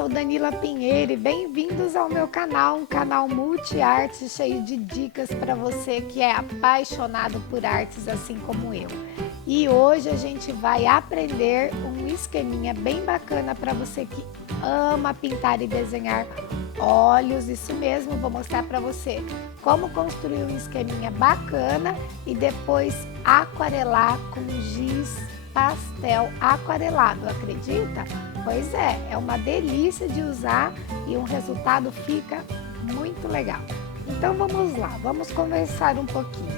sou Danila Pinheiro e bem-vindos ao meu canal, um canal multi-artes cheio de dicas para você que é apaixonado por artes assim como eu. E hoje a gente vai aprender um esqueminha bem bacana para você que ama pintar e desenhar olhos, isso mesmo, vou mostrar para você como construir um esqueminha bacana e depois aquarelar com giz pastel aquarelado, acredita? Pois é uma delícia de usar e o resultado fica muito legal. Então vamos lá, vamos conversar um pouquinho.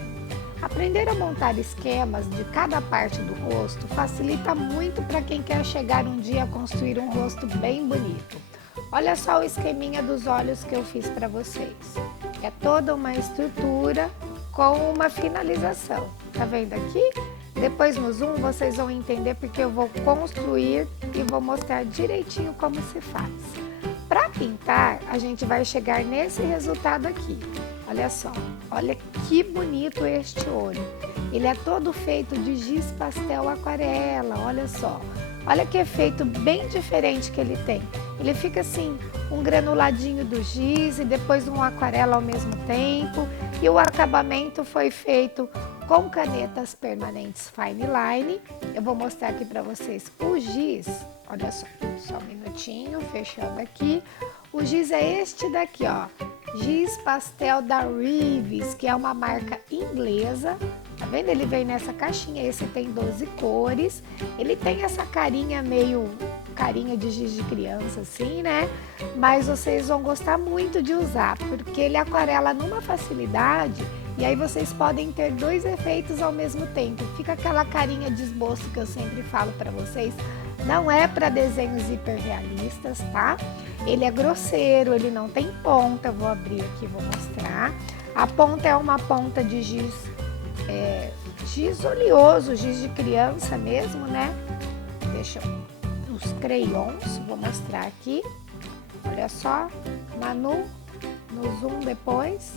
Aprender a montar esquemas de cada parte do rosto facilita muito para quem quer chegar um dia a construir um rosto bem bonito. Olha só o esqueminha dos olhos que eu fiz para vocês. É toda uma estrutura com uma finalização. Tá vendo aqui? Depois no zoom vocês vão entender porque eu vou construir e vou mostrar direitinho como se faz. Para pintar, a gente vai chegar nesse resultado aqui. Olha só, olha que bonito este olho. Ele é todo feito de giz pastel aquarela, olha só. Olha que efeito bem diferente que ele tem. Ele fica assim, um granuladinho do giz e depois um aquarela ao mesmo tempo. E o acabamento foi feito com canetas permanentes Fine Line. Eu vou mostrar aqui para vocês o giz. Olha só um minutinho, fechando aqui. O giz é este daqui, ó. Giz pastel da Reeves, que é uma marca inglesa. Tá vendo? Ele vem nessa caixinha, esse tem 12 cores. Ele tem essa carinha meio carinha de giz de criança assim, né? Mas vocês vão gostar muito de usar, porque ele aquarela numa facilidade e aí vocês podem ter dois efeitos ao mesmo tempo. Fica aquela carinha de esboço que eu sempre falo para vocês. Não é para desenhos hiperrealistas, tá? Ele é grosseiro, ele não tem ponta. Vou abrir aqui e vou mostrar. A ponta é uma ponta de giz, giz oleoso, giz de criança mesmo, né? Deixa eu... Os crayons, vou mostrar aqui. Olha só, no zoom depois.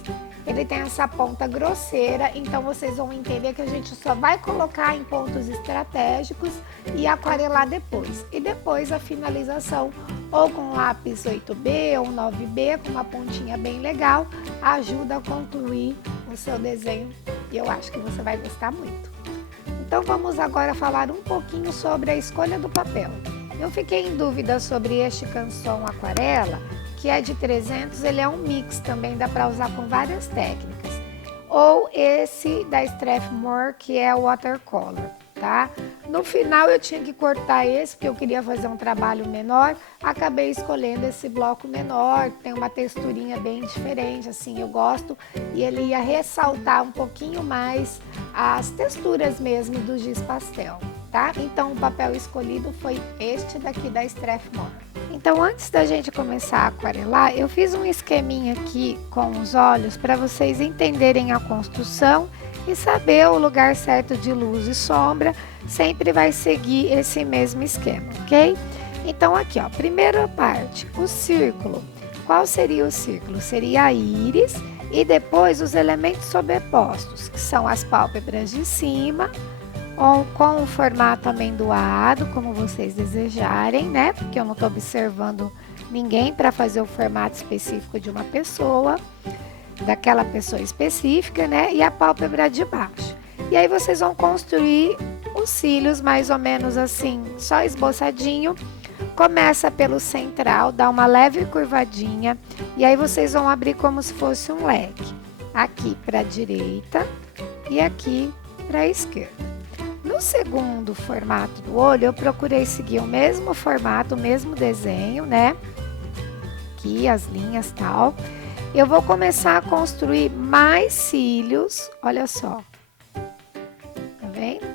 Ele tem essa ponta grosseira, então vocês vão entender que a gente só vai colocar em pontos estratégicos e aquarelar depois. E depois a finalização, ou com lápis 8B ou 9B, com uma pontinha bem legal, ajuda a concluir o seu desenho e eu acho que você vai gostar muito. Então vamos agora falar um pouquinho sobre a escolha do papel. Eu fiquei em dúvida sobre este Canson Aquarela, que é de 300, ele é um mix também, dá para usar com várias técnicas. Ou esse da Strathmore, que é o Watercolor, tá? No final eu tinha que cortar esse, porque eu queria fazer um trabalho menor, acabei escolhendo esse bloco menor, tem uma texturinha bem diferente, assim, eu gosto, e ele ia ressaltar um pouquinho mais as texturas mesmo do giz pastel, tá? Então o papel escolhido foi este daqui da Strathmore. Então, antes da gente começar a aquarelar, eu fiz um esqueminha aqui com os olhos para vocês entenderem a construção e saber o lugar certo de luz e sombra, sempre vai seguir esse mesmo esquema, ok? Então, aqui, ó, primeira parte, o círculo. Qual seria o círculo? Seria a íris e depois os elementos sobrepostos, que são as pálpebras de cima, ou com o formato amendoado, como vocês desejarem, né? Porque eu não estou observando ninguém para fazer o formato específico de uma pessoa, daquela pessoa específica, né? E a pálpebra de baixo. E aí vocês vão construir os cílios mais ou menos assim, só esboçadinho. Começa pelo central, dá uma leve curvadinha e aí vocês vão abrir como se fosse um leque. Aqui para a direita e aqui para a esquerda. No segundo formato do olho, eu procurei seguir o mesmo formato, o mesmo desenho, né? Aqui as linhas e tal. Eu vou começar a construir mais cílios, olha só. Tá vendo?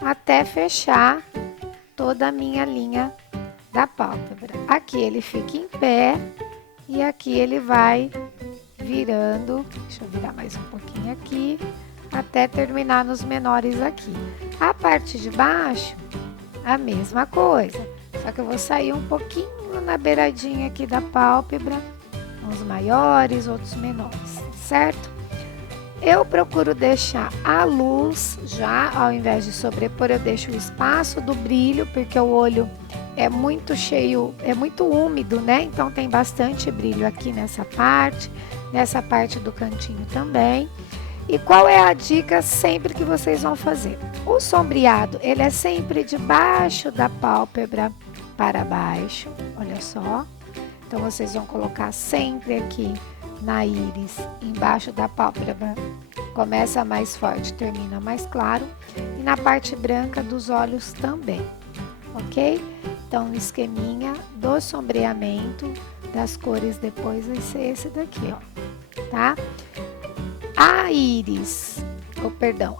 Até fechar toda a minha linha da pálpebra. Aqui ele fica em pé e aqui ele vai virando. Deixa eu virar mais um pouquinho aqui. Até terminar nos menores aqui. A parte de baixo, a mesma coisa. Só que eu vou sair um pouquinho na beiradinha aqui da pálpebra. Uns maiores, outros menores, certo? eu procuro deixar a luz já, ao invés de sobrepor, eu deixo o espaço do brilho, porque o olho é muito cheio, é muito úmido, né? Então tem bastante brilho aqui nessa parte do cantinho também. E qual é a dica sempre que vocês vão fazer? O sombreado, ele é sempre de baixo da pálpebra para baixo, olha só. Então vocês vão colocar sempre aqui na íris, embaixo da pálpebra, começa mais forte, termina mais claro. E na parte branca dos olhos também, ok? Então o esqueminha do sombreamento das cores depois vai ser esse daqui, ó, tá? A íris,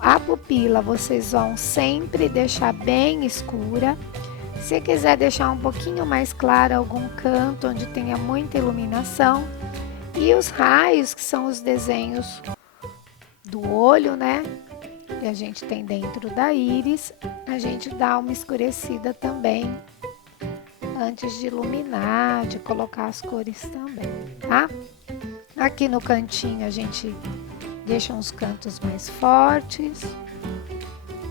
a pupila, vocês vão sempre deixar bem escura. Se quiser deixar um pouquinho mais clara, algum canto onde tenha muita iluminação. E os raios, que são os desenhos do olho, né? Que a gente tem dentro da íris, a gente dá uma escurecida também antes de iluminar, de colocar as cores também, tá? Aqui no cantinho a gente deixa uns cantos mais fortes,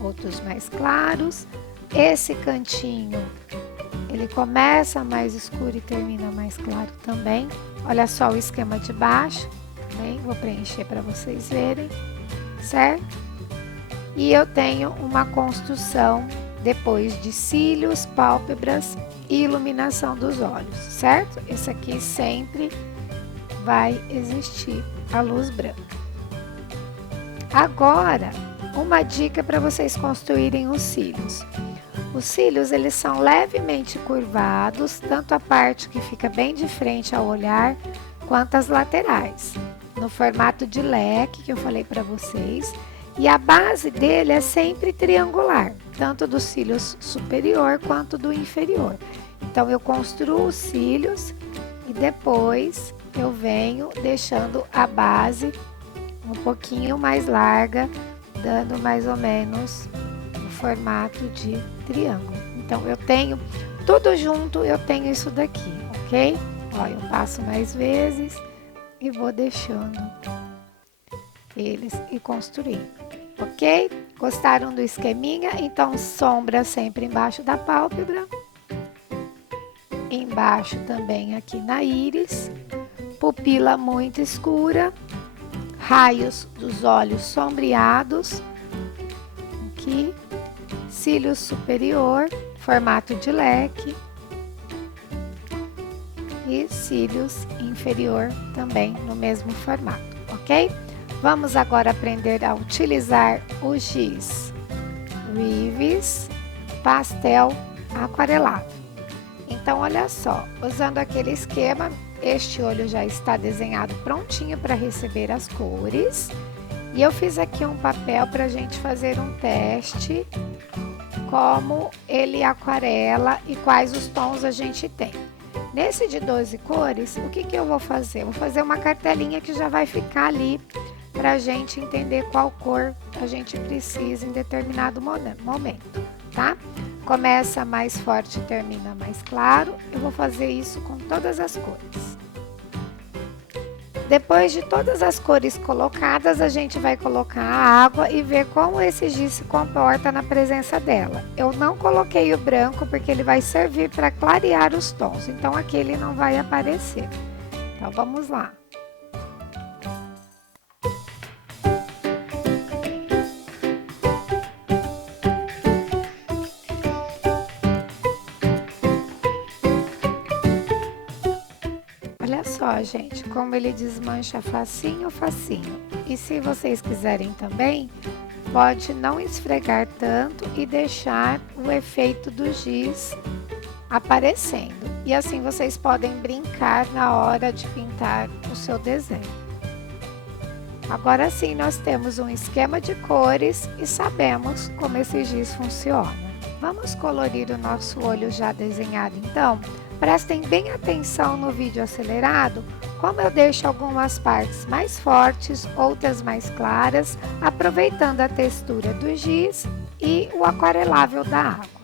outros mais claros. Esse cantinho, ele começa mais escuro e termina mais claro também. Olha só o esquema de baixo, também vou preencher para vocês verem, certo? E eu tenho uma construção depois de cílios, pálpebras e iluminação dos olhos, certo? Esse aqui sempre vai existir a luz branca. Agora, uma dica para vocês construírem os cílios. Os cílios, eles são levemente curvados, tanto a parte que fica bem de frente ao olhar, quanto as laterais, no formato de leque que eu falei para vocês. E a base dele é sempre triangular, tanto do cílios superior quanto do inferior. Então, eu construo os cílios e depois eu venho deixando a base um pouquinho mais larga, dando mais ou menos o formato de triângulo. Então, eu tenho tudo junto, eu tenho isso daqui, ok? Ó, eu passo mais vezes e vou deixando eles e construindo, ok? Gostaram do esqueminha? Então, sombra sempre embaixo da pálpebra, embaixo também aqui na íris, pupila muito escura, raios dos olhos sombreados, aqui, cílio superior, formato de leque, e cílios inferior também no mesmo formato, ok? Vamos agora aprender a utilizar o giz Reeves Pastel Aquarelado. Então, olha só, usando aquele esquema, este olho já está desenhado prontinho para receber as cores. E eu fiz aqui um papel para a gente fazer um teste, como ele aquarela e quais os tons a gente tem. Nesse de 12 cores, o que eu vou fazer? Eu vou fazer uma cartelinha que já vai ficar ali para a gente entender qual cor a gente precisa em determinado momento, tá? Começa mais forte e termina mais claro. Eu vou fazer isso com todas as cores. Depois de todas as cores colocadas, a gente vai colocar a água e ver como esse giz se comporta na presença dela. Eu não coloquei o branco porque ele vai servir para clarear os tons, então aqui ele não vai aparecer. Então vamos lá. Olha só, gente, como ele desmancha facinho, facinho. E se vocês quiserem também, pode não esfregar tanto e deixar o efeito do giz aparecendo. E assim vocês podem brincar na hora de pintar o seu desenho. Agora sim, nós temos um esquema de cores e sabemos como esse giz funciona. Vamos colorir o nosso olho já desenhado, então? Prestem bem atenção no vídeo acelerado, como eu deixo algumas partes mais fortes, outras mais claras, aproveitando a textura do giz e o aquarelável da água.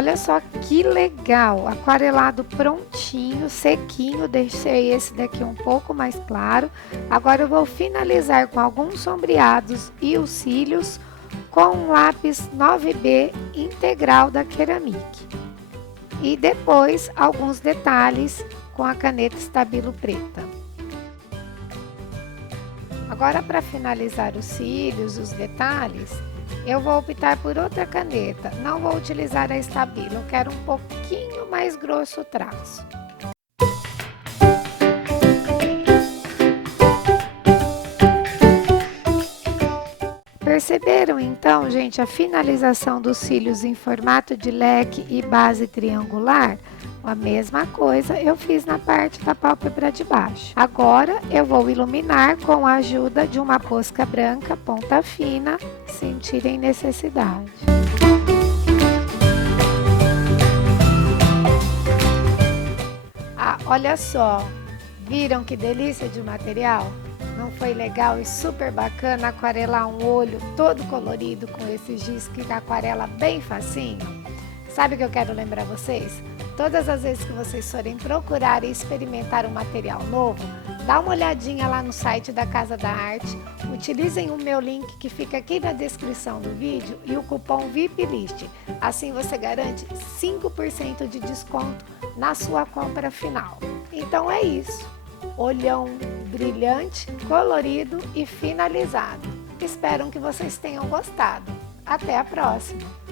olha só que legal, aquarelado prontinho, sequinho, deixei esse daqui um pouco mais claro. Agora eu vou finalizar com alguns sombreados e os cílios com um lápis 9B integral da Ceramic. E depois alguns detalhes com a caneta Stabilo preta. Agora, para finalizar os cílios, os detalhes, eu vou optar por outra caneta. Não vou utilizar a Stabilo, eu quero um pouquinho mais grosso o traço. Perceberam então, gente, a finalização dos cílios em formato de leque e base triangular? A mesma coisa eu fiz na parte da pálpebra de baixo. Agora eu vou iluminar com a ajuda de uma posca branca, ponta fina, sentirem necessidade. Ah, olha só, viram que delícia de material? Não foi legal e super bacana aquarelar um olho todo colorido com esse giz que aquarela bem facinho? Sabe o que eu quero lembrar vocês? Todas as vezes que vocês forem procurar e experimentar um material novo, dá uma olhadinha lá no site da Casa da Arte, utilizem o meu link que fica aqui na descrição do vídeo e o cupom VIPLIST. Assim você garante 5% de desconto na sua compra final. Então é isso. Olhão brilhante, colorido e finalizado. Espero que vocês tenham gostado. Até a próxima!